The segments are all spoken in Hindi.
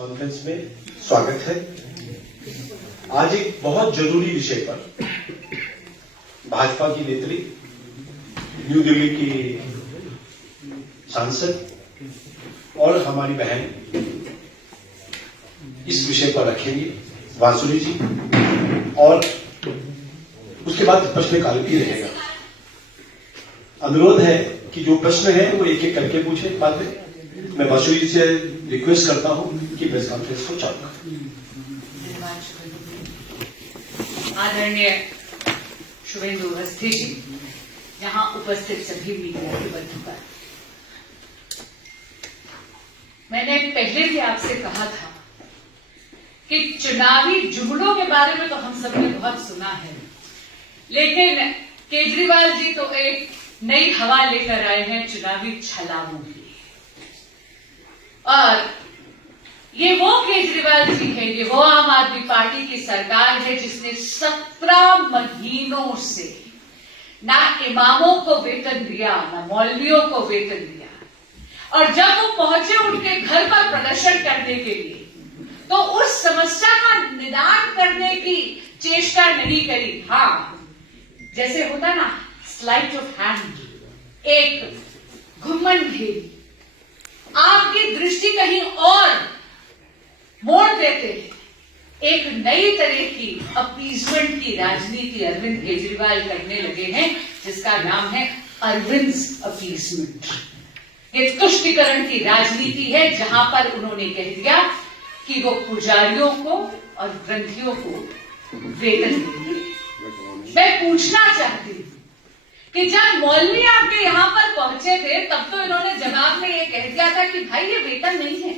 कॉन्फ्रेंस में स्वागत है। आज एक बहुत जरूरी विषय पर भाजपा की नेत्री, न्यू दिल्ली की सांसद और हमारी बहन इस विषय पर रखेंगे, वासुली जी, और उसके बाद प्रश्नकाल भी रहेगा। अनुरोध है कि जो प्रश्न है वो एक एक करके पूछे। बाद में मैं वासुली जी से रिक्वेस्ट करता हूं कि प्रेस कॉन्फ्रेंस को चालू करें। आदरणीय शुभेंदु अवस्थी जी, यहां उपस्थित सभी मीडिया के बंधुगण, मैंने पहले भी आपसे कहा था कि चुनावी जुमलों के बारे में तो हम सबने बहुत सुना है, लेकिन केजरीवाल जी तो एक नई हवा लेकर आए हैं चुनावी छलावों की। और ये वो केजरीवाल जी है, ये वो आम आदमी पार्टी की सरकार है जिसने 17 महीनों से ना इमामों को वेतन दिया, ना मौलवियों को वेतन दिया। और जब वो पहुंचे उनके घर पर प्रदर्शन करने के लिए, तो उस समस्या का निदान करने की चेष्टा नहीं करी। हाँ, जैसे होता ना स्लाइट ऑफ हैंड, एक घुमन घेरी, आपकी दृष्टि कहीं और मोड़ देते हैं। एक नई तरह की अपीजमेंट की राजनीति अरविंद केजरीवाल करने लगे हैं, जिसका नाम है अरविंद अपीजमेंट। ये तुष्टिकरण की राजनीति है, जहां पर उन्होंने कह दिया कि वो पुजारियों को और ग्रंथियों को वेतन देंगे। मैं पूछना चाहती हूं कि जब मौलवी आपके यहां पर पहुंचे थे, तब तो इन्होंने जवाब में ये कह दिया था कि भाई ये वेतन नहीं है,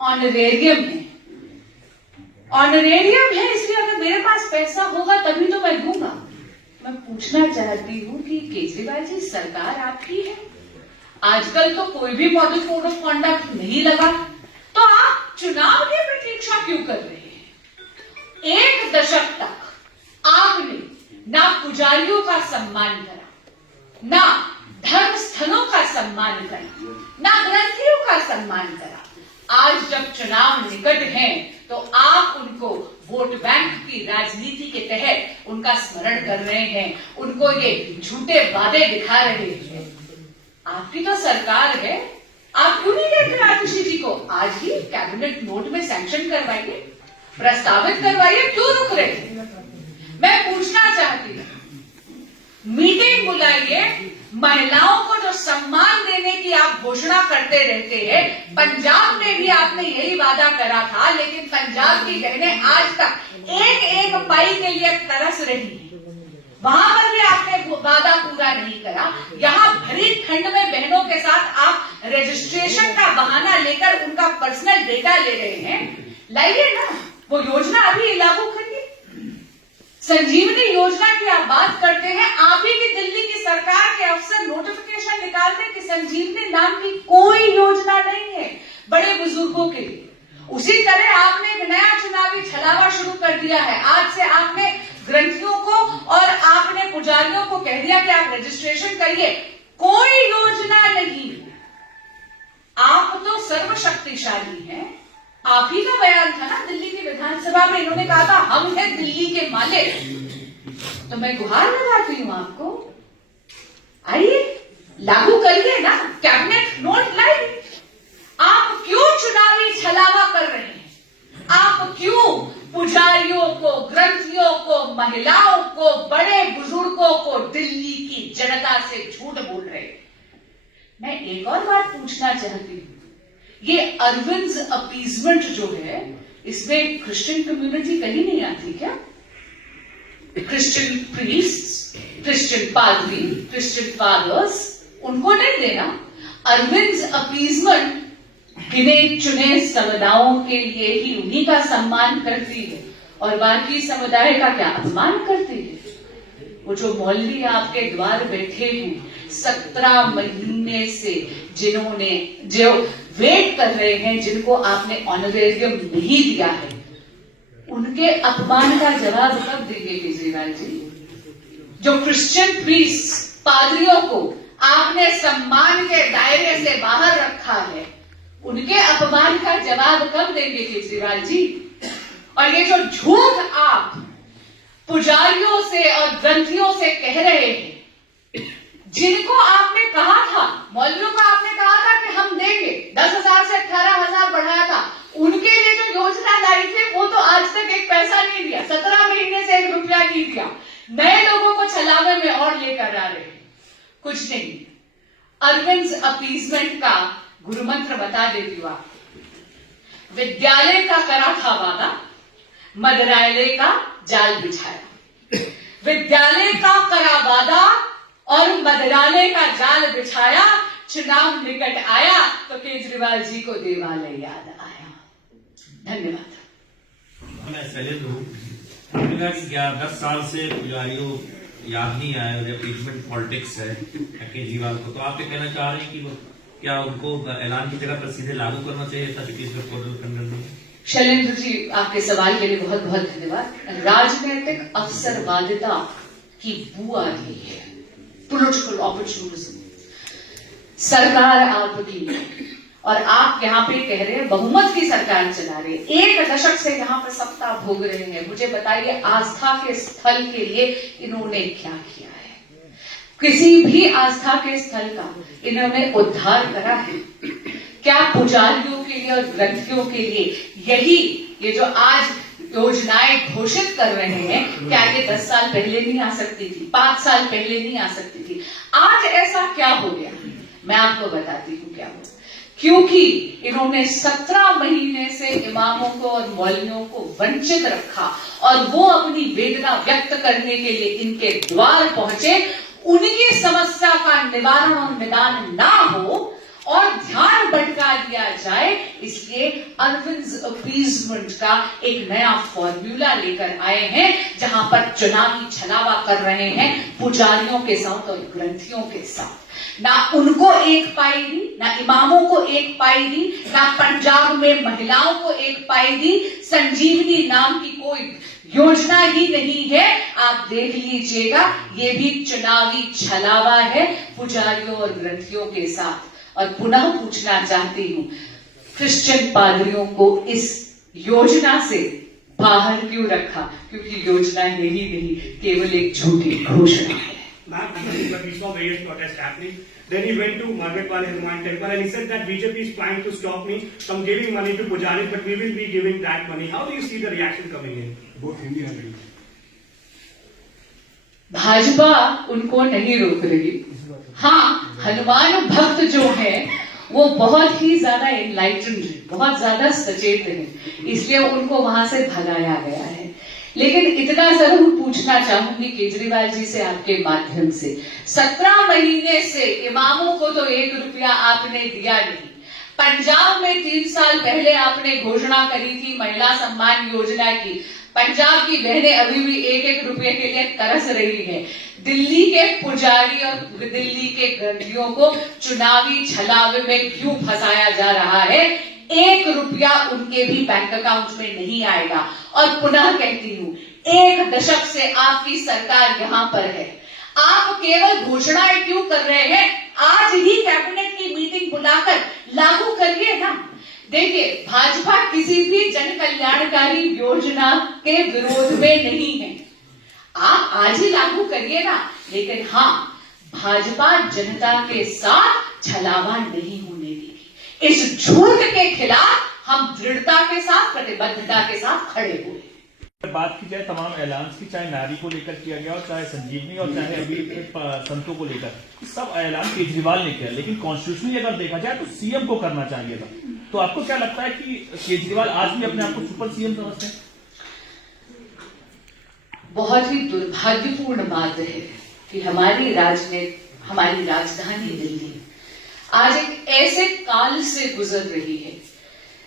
ऑनरेरियम है। ऑनरेरियम है, इसलिए अगर मेरे पास पैसा होगा तभी तो मैं दूंगा। मैं पूछना चाहती हूं कि केजरीवाल जी, सरकार आपकी है, आजकल तो कोई भी मॉडल कोड ऑफ कॉन्डक्ट नहीं लगा, तो आप चुनाव की प्रतीक्षा क्यों कर रहे हैं? 1 दशक तक आपने ना पुजारियों का सम्मान करा, ना धर्म स्थलों का सम्मान करा, ना ग्रंथियों का सम्मान करा। आज जब चुनाव निकट हैं, तो आप उनको वोट बैंक की राजनीति के तहत उनका स्मरण कर रहे हैं, उनको ये झूठे वादे दिखा रहे हैं। आपकी तो सरकार है, आप क्यों नहीं कहते आतिशी जी को आज ही कैबिनेट नोट में सैंक्शन करवाइए, प्रस्तावित करवाइए, क्यों रुक रहे हैं? मैं पूछना चाहती हूं, मीटिंग बुलाइए, महिलाओं को जो सम्मान देने की आप घोषणा करते रहते हैं। पंजाब में भी आपने यही वादा करा था, लेकिन पंजाब की बहनें आज तक एक एक पाई के लिए तरस रही हैं। वहां पर भी आपने वादा पूरा नहीं करा। यहां भरी ठंड में बहनों के साथ आप रजिस्ट्रेशन का बहाना लेकर उनका पर्सनल डेटा ले रहे हैं। लाइए ना, वो योजना अभी लागू करिए। संजीवनी योजना की आप बात करते हैं, आप ही की दिल्ली की सरकार के अफसर नोटिफिकेशन निकालते कि संजीवनी नाम की कोई योजना नहीं है बड़े बुजुर्गों के लिए। उसी तरह आपने एक नया चुनावी छलावा शुरू कर दिया है। आज से आपने ग्रंथियों को और आपने पुजारियों को कह दिया कि आप रजिस्ट्रेशन करिए। कोई योजना नहीं। आप तो सर्वशक्तिशाली हैं। आप ही का बयान था ना दिल्ली की विधानसभा में, इन्होंने कहा था हम हैं दिल्ली के मालिक। तो मैं गुहार लगाती हूं आपको, आइए लागू करिए ना, कैबिनेट नोट लाइए। आप क्यों चुनावी छलावा कर रहे हैं? आप क्यों पुजारियों को, ग्रंथियों को, महिलाओं को, बड़े बुजुर्गों को, दिल्ली की जनता से झूठ बोल रहे हैं? मैं एक और बात पूछना चाहती हूं, ये अरविंद अपीजमेंट जो है, इसमें क्रिश्चियन कम्युनिटी कहीं नहीं आती क्या? क्रिश्चियन प्रीस्ट, क्रिश्चियन पादरी, क्रिश्चियन फादर्स, उनको नहीं देना। अरविंद अपीजमेंट गिने चुने समुदायों के लिए ही उन्हीं का सम्मान करती है और बाकी समुदाय का क्या अपमान करती है? वो जो मौलवी आपके द्वार बैठे हैं 17 महीने से, जिन्होंने जो वेट कर रहे हैं, जिनको आपने ऑनरेरियम नहीं दिया है, उनके अपमान का जवाब कब देंगे केजरीवाल जी? जो क्रिश्चियन प्रीस्ट, पादरियों को आपने सम्मान के दायरे से बाहर रखा है, उनके अपमान का जवाब कब देंगे केजरीवाल जी? और ये जो झूठ आप पुजारियों से और ग्रंथियों से कह रहे हैं, जिनको आपने कहा था, मौलवियों को आपने कहा था कि हम देंगे, 10,000 से 18,000 बढ़ाया था, उनके लिए जो योजना लाई थी वो तो आज तक एक पैसा नहीं दिया, 17 महीने से 1 रुपया नहीं दिया। नए लोगों को छलावे में और लेकर आ रहे हैं, कुछ नहीं। अरविंद अपीजमेंट का गुरु मंत्र बता देती हूं आपको। विद्यालय का करा था वादा, मदरालय का जाल बिछाया। विद्यालय का करा वादा और मदरालय का जाल बिछाया, चुनाव निकट आया तो केजरीवाल जी को देवालय याद आया। धन्यवाद। मैं शैलेंद्र हूँ। हमने कहा कि 10 साल से पुजारियों याद नहीं आया और अपीजमेंट पॉलिटिक्स है केजरीवाल को, तो आप ये कहना चाह रहे हैं कि वो क्या उनको ऐलान की जगह पर सीधे लागू करना चाहिए था अपीजमेंट पोर्टल के अंदर में? शैलेंद्र जी, आपके सवाल के लिए बहुत बहुत धन्यवाद। राजनीतिक अवसरवादिता की बू आ रही है, पॉलिटिकल अपॉर्चुनिज्म। सरकार आपकी है और आप यहाँ पे कह रहे हैं बहुमत की सरकार चला रहे हैं, 1 दशक से यहाँ पर सत्ता भोग रहे हैं। मुझे बताइए, आस्था के स्थल के लिए इन्होंने क्या किया है? किसी भी आस्था के स्थल का इन्होंने उद्धार करा है क्या? पुजारियों के लिए और ग्रंथियों के लिए यही ये जो आज योजनाएं घोषित कर रहे हैं, क्या ये 10 साल पहले नहीं आ सकती थी? 5 साल पहले नहीं आ सकती थी? आज ऐसा क्या हो गया? मैं आपको बताती हूँ क्या हुआ। क्योंकि इन्होंने 17 महीने से इमामों को और मौलवियों को वंचित रखा और वो अपनी वेदना व्यक्त करने के लिए इनके द्वार पहुंचे। उनकी समस्या का निवारण और निदान ना हो और ध्यान भटका दिया जाए, इसलिए अरविंद अपीजमेंट का एक नया फॉर्मूला लेकर आए हैं, जहां पर चुनावी छलावा कर रहे हैं पुजारियों के साथ और ग्रंथियों के साथ। ना उनको 1 पाई दी, ना इमामों को 1 पाई दी, ना पंजाब में महिलाओं को 1 पाई दी। संजीवनी नाम की कोई योजना ही नहीं है। आप देख लीजिएगा, ये भी चुनावी छलावा है पुजारियों और ग्रंथियों के साथ। और पुनः पूछना चाहती हूं, क्रिश्चियन पादरियों को इस योजना से बाहर क्यों रखा? क्योंकि योजना है ही नहीं, केवल एक झूठी घोषणा है। But we saw various protests happening. Then he went to Margaret Hanuman Temple and he said that BJP is trying to stop me from giving money to pujaris, but we will be giving that money. How do you see the reaction coming in? Both Hindi and English. Bhajpa उनको नहीं रोक रही। हाँ, हनुमान भक्त जो है वो बहुत ही ज्यादा एनलाइटेंड है, बहुत ज्यादा सचेत है, इसलिए उनको वहां से भगाया गया है। लेकिन इतना जरूर पूछना चाहूंगी केजरीवाल जी से आपके माध्यम से, 17 महीने से इमामों को तो 1 रुपया आपने दिया नहीं। पंजाब में 3 साल पहले आपने घोषणा करी थी महिला सम्मान योजना की। पंजाब की बहनें अभी भी 1-1 रुपये के लिए तरस रही हैं। दिल्ली के पुजारी और दिल्ली के ग्रंथियों को चुनावी छलावे में क्यों फंसाया जा रहा है? 1 रुपया उनके भी बैंक अकाउंट में नहीं आएगा। और पुनः कहती हूं, 1 दशक से आपकी सरकार यहां पर है, आप केवल घोषणाएं क्यों कर रहे हैं? आज ही कैबिनेट की मीटिंग बुलाकर लागू करिए ना। देखिए, भाजपा किसी भी जन कल्याणकारी योजना के विरोध में नहीं है, आप आज ही लागू करिए ना। लेकिन हाँ, भाजपा जनता के साथ छलावा नहीं होने देगी। इस झूठ के खिलाफ हम दृढ़ता के साथ, प्रतिबद्धता के साथ खड़े हुए। बात की जाए तमाम ऐलान की, चाहे नारी को लेकर किया गया और चाहे संजीवनी और चाहे अभी संतों को लेकर, सब ऐलान केजरीवाल ने किया। लेकिन कॉन्स्टिट्यूशनली अगर देखा जाए तो सीएम को करना चाहिए था। तो आपको क्या लगता है कि केजरीवाल आज भी अपने आप को सुपर सीएम समझते हैं? बहुत ही दुर्भाग्यपूर्ण बात है कि हमारी राजधानी दिल्ली आज एक ऐसे काल से गुजर रही है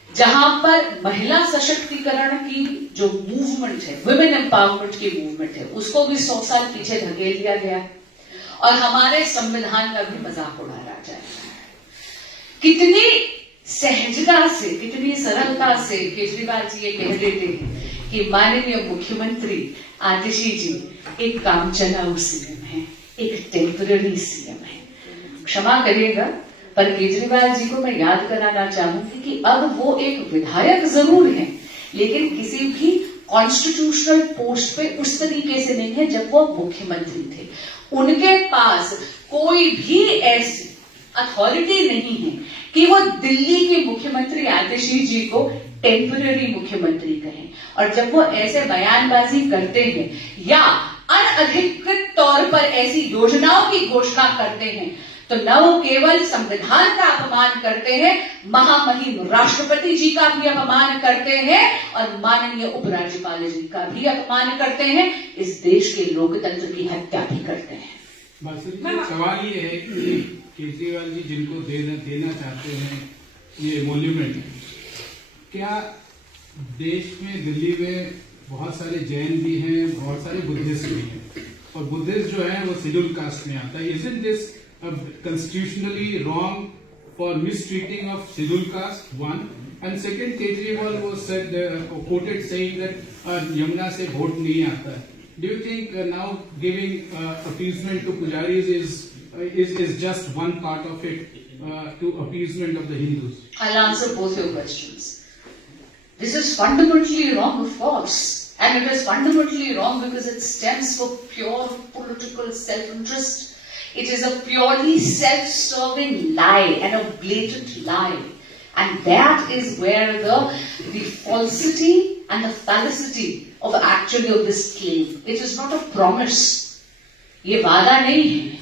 जहां पर महिला सशक्तिकरण की जो मूवमेंट है, वुमेन एम्पावरमेंट की मूवमेंट है, उसको भी 100 साल पीछे धकेल दिया गया है और हमारे संविधान का भी मजाक उड़ाया जा रहा है। कितनी सहजता से, कितनी सरलता से केजरीवाल जी ये कह देते हैं कि माननीय मुख्यमंत्री आतिशी जी एक काम चलाऊ सीएम है, एक टेम्पररी सीएम है। क्षमा करिएगा, पर केजरीवाल जी को मैं याद कराना चाहूंगी कि अब वो एक विधायक जरूर हैं, लेकिन किसी भी कॉन्स्टिट्यूशनल पोस्ट पे उस तरीके से नहीं है जब वो मुख्यमंत्री थे। उनके पास कोई भी ऐसी अथॉरिटी नहीं है कि वो दिल्ली के मुख्यमंत्री आतिशी जी को टेम्पररी मुख्यमंत्री कहें। और जब वो ऐसे बयानबाजी करते हैं या अनअधिकृत तौर पर ऐसी योजनाओं की घोषणा करते हैं, तो न वो केवल संविधान का अपमान करते हैं, महामहिम राष्ट्रपति जी का भी अपमान करते हैं और माननीय उपराज्यपाल जी का भी अपमान करते हैं, इस देश के लोकतंत्र की हत्या भी करते हैं। सवाल ये है कि केजरीवाल जी जिनको देना चाहते हैं ये मॉन्यूमेंट, क्या देश में दिल्ली में बहुत सारे जैन भी हैं, बहुत सारे बुद्धिस्ट भी हैं, और बुद्धिस्ट जो है वो शेड्यूल कास्ट में आता है। Isn't this constitutionally wrong for mistreating of scheduled caste, one, and second, Kejriwal was said quoted saying that Yamuna से वोट नहीं आता है। Do you think now giving appeasement to pujaris is just one part of it to appeasement of the Hindus? I'll answer both your questions. This is fundamentally wrong, of course, and it is fundamentally wrong because it stems from pure political self-interest. It is a purely self-serving lie and a blatant lie. And that is where the falsity and the fallacy of actually of this claim. It is not a promise. ये वादा नहीं है.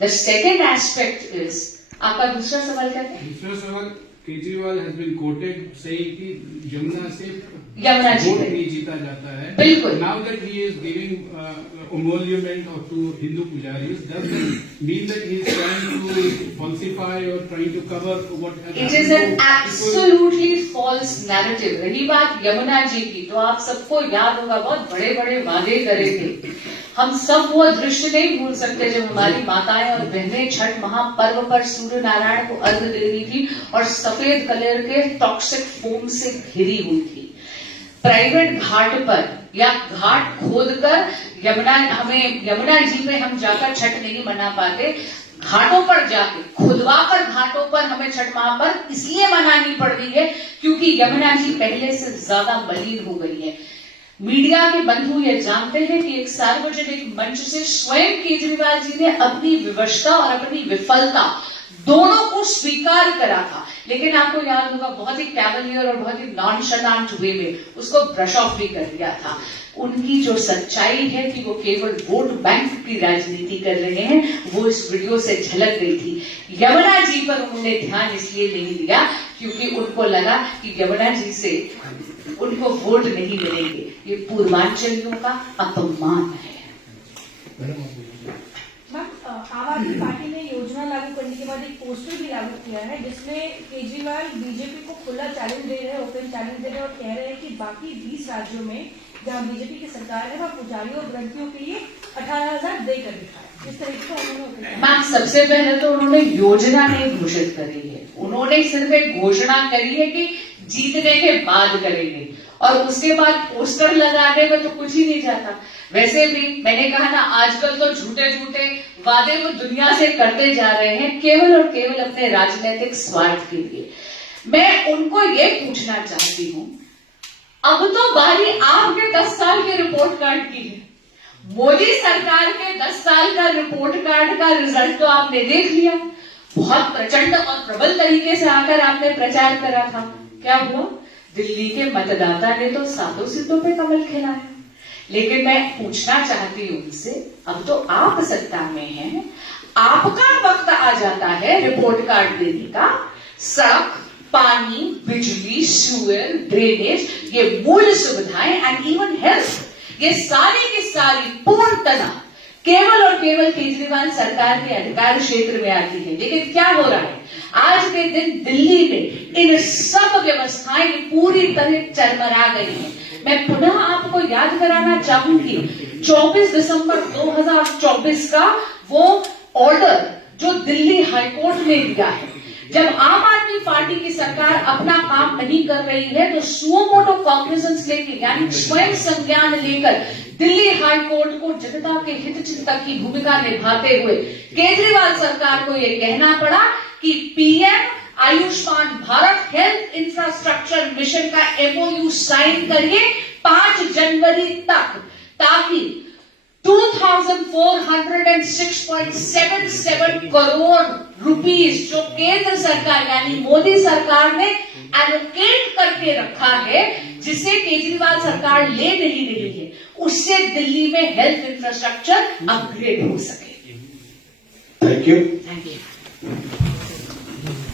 The second aspect is, आपका दूसरा सवाल क्या है? दूसरा सवाल, Kejriwal has been quoted saying कि यमुना से वोट नहीं जीता जाता है। बिल्कुल। Now that he is giving emolument to Hindu pujaris, does that mean that he is trying to falsify or trying to cover what has It is an absolutely false narrative. रही बात यमुना जी की, तो आप सबको याद होगा बहुत बड़े बड़े वादे करे थे। हम सब वो दृश्य नहीं भूल सकते जब हमारी माताएं और बहनें छठ महापर्व पर सूर्य नारायण को अर्घ दे रही थी और सफेद कलर के टॉक्सिक फोम से घिरी हुई थी। प्राइवेट घाट पर या घाट खोदकर यमुना जी पे हम जाकर छठ नहीं मना पाते, घाटों पर जाके खुदवाकर घाटों पर हमें छठ महापर्व इसलिए मनानी पड़ रही है क्योंकि यमुना जी पहले से ज्यादा मलिन हो गई है। मीडिया के बंधु ये जानते हैं कि एक सार्वजनिक मंच से स्वयं केजरीवाल जी ने अपनी विवशता और अपनी विफलता दोनों को स्वीकार करा था, लेकिन आपको याद होगा बहुत ही कैवलियर और बहुत ही नॉनशलांट वे में उसको ब्रश ऑफ भी कर दिया था। उनकी जो सच्चाई है कि वो केवल वोट बैंक की राजनीति कर रहे हैं, वो इस वीडियो से झलक गई थी। यमुना जी पर उन्होंने ध्यान इसलिए नहीं दिया क्योंकि उनको लगा कि यमुना जी से उनको वोट नहीं मिलेंगे। ये पूर्वांचलियों का अपमान है। आम आदमी पार्टी ने योजना लागू करने के बाद एक पोस्टर भी लागू किया है जिसमें केजरीवाल बीजेपी को खुला चैलेंज दे रहे हैं, ओपन चैलेंज दे रहे हैं और कह रहे हैं कि बाकी 20 राज्यों में जहां बीजेपी की सरकार है वहां पुजारियों और ग्रंथियों के लिए 18,000 देकर दिखाए। इस तरीके का उन्होंने मैम, सबसे पहले तो उन्होंने योजना नहीं घोषित करी है, उन्होंने सिर्फ एक घोषणा करी है कि जीतने के बाद करेंगे और उसके बाद पोस्टर लगाने में तो कुछ ही नहीं जाता। वैसे भी मैंने कहा ना, आजकल तो झूठे झूठे वादे वो दुनिया से करते जा रहे हैं केवल और केवल अपने राजनीतिक स्वार्थ के लिए। मैं उनको ये पूछना चाहती हूँ, अब तो बारी आपके 10 साल के रिपोर्ट कार्ड की है। मोदी सरकार के 10 साल का रिपोर्ट कार्ड का रिजल्ट तो आपने देख लिया, बहुत प्रचंड और प्रबल तरीके से आकर आपने प्रचार करा था। क्या हुआ? दिल्ली के मतदाता ने तो 7 सीटों पे कमल खिलाया। लेकिन मैं पूछना चाहती हूं उनसे, अब तो आप सत्ता में हैं, आपका वक्त आ जाता है रिपोर्ट कार्ड देने का। सड़क, पानी, बिजली, सूअर, ड्रेनेज, ये मूल सुविधाएं एंड इवन हेल्थ, ये सारी की सारी पूर्णतः केवल और केवल केजरीवाल सरकार के अधिकार क्षेत्र में आती है। लेकिन क्या हो रहा है? आज के दिन दिल्ली में इन सब व्यवस्थाएं पूरी तरह चरमरा गई हैं। मैं पुनः आपको याद कराना चाहूंगी 24 दिसंबर 2024 का वो ऑर्डर जो दिल्ली हाईकोर्ट ने दिया है, जब आम आदमी पार्टी की सरकार अपना काम नहीं कर रही है तो सुओ मोटो कॉग्निजेंस लेके यानी स्वयं संज्ञान लेकर दिल्ली हाई कोर्ट को जनता के हित चिंतक की भूमिका निभाते हुए केजरीवाल सरकार को यह कहना पड़ा कि PM Ayushman Bharat health infrastructure mission का एमओयू साइन करिए 5 जनवरी तक, ताकि 2406.77 करोड़ रुपीस जो केंद्र सरकार यानी मोदी सरकार ने एलोकेट करके रखा है, जिसे केजरीवाल सरकार ले नहीं रही है, उससे दिल्ली में हेल्थ इंफ्रास्ट्रक्चर अपग्रेड हो सके। Thank you.